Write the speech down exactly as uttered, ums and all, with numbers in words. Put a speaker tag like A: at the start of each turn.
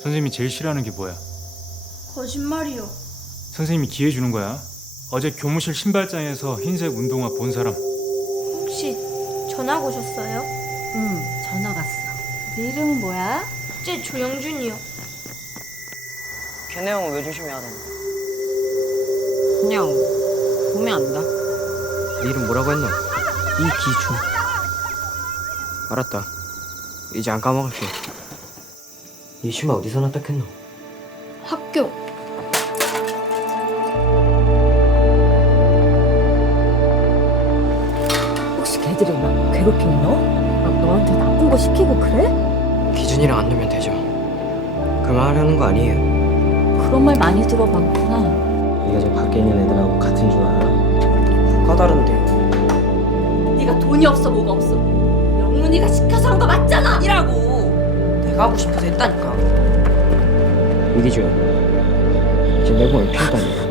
A: 선생님이 제일 싫어하는 게 뭐야?
B: 거짓말이요.
A: 선생님이 기회 주는 거야. 어제 교무실 신발장에서 흰색 운동화 본 사람.
B: 혹시 전화 오셨어요?
C: 응, 전화 갔어. 네 이름은 뭐야?
B: 제 조영준이요.
D: 걔네 형은 왜 조심해야 되는 거야?
C: 그냥 보면 안다.
E: 네 이름 뭐라고 했노? 이기준. 알았다. 이제 안 까먹을게. 이 신발 어디서 났다 했노?
B: 학교.
C: 혹시 걔들이 막 괴롭히는 너? 막 너한테 나쁜 거 시키고 그래?
E: 기준이랑 안 놀면 되죠. 그만하려는 거 아니에요.
C: 그런 말 많이 들어봤구나.
F: 네가 저 밖에 있는 애들하고 같은 줄 알아?
E: 뭐가 다른데?
C: 네가 돈이 없어 뭐가 없어. 영문이가 시켜서 한 거 맞잖아. 이라고. 내가 하고 싶어서 했다니까.
E: 이기준. 이제 내 몸을 피웠다니.